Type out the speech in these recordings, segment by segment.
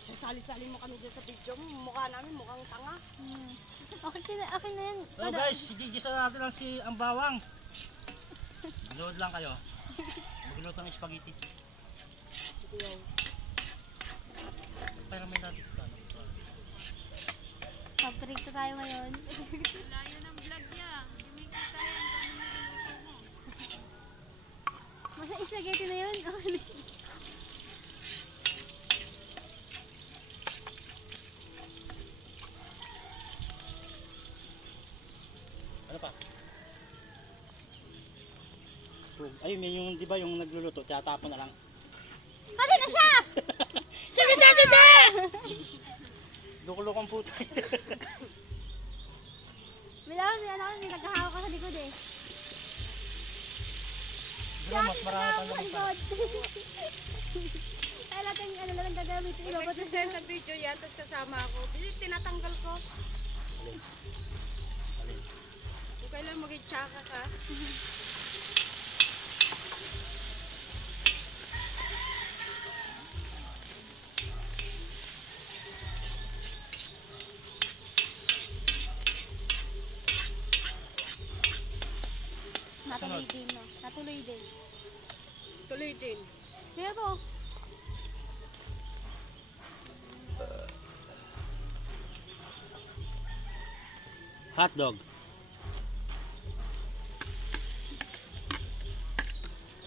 sasali-sali mo kami dyan sa video mo. Mukha namin mukhang tanga. Akin na yan. So guys, gigisa natin lang ang bawang. Load lang kayo. Magluto ng spaghetti. Pero may natin ito. Paprito tayo ngayon. Layo ng vlog niya. Hindi may kita yan. Masa spaghetti na yun? Ano pa? So, ayun, yung di ba yung nagluluto, tinatapon na lang. Hati na siya! Lukulukong puto. May naghahawak ka sa likod eh. Bro, mas marami pa naman pa. Kaya natin ano lang gagamit. Nag-share sa video yan, tapos kasama ako. Tinatanggal ko. Alin? Alin? Kung kailan mag-i-tsaka ka. Natuloy din, no? Natuloy din. Tuloy din. Kaya to. Hot dog.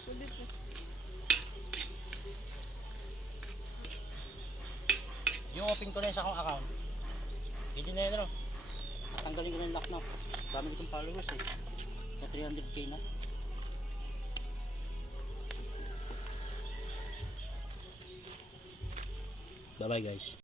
Kulit na. Yung open ko na yun sa akong account. Hindi na yun, ano? Tanggalin ko na yung lock na. Dami ko itong followers eh. Na 300k na. Bye bye guys.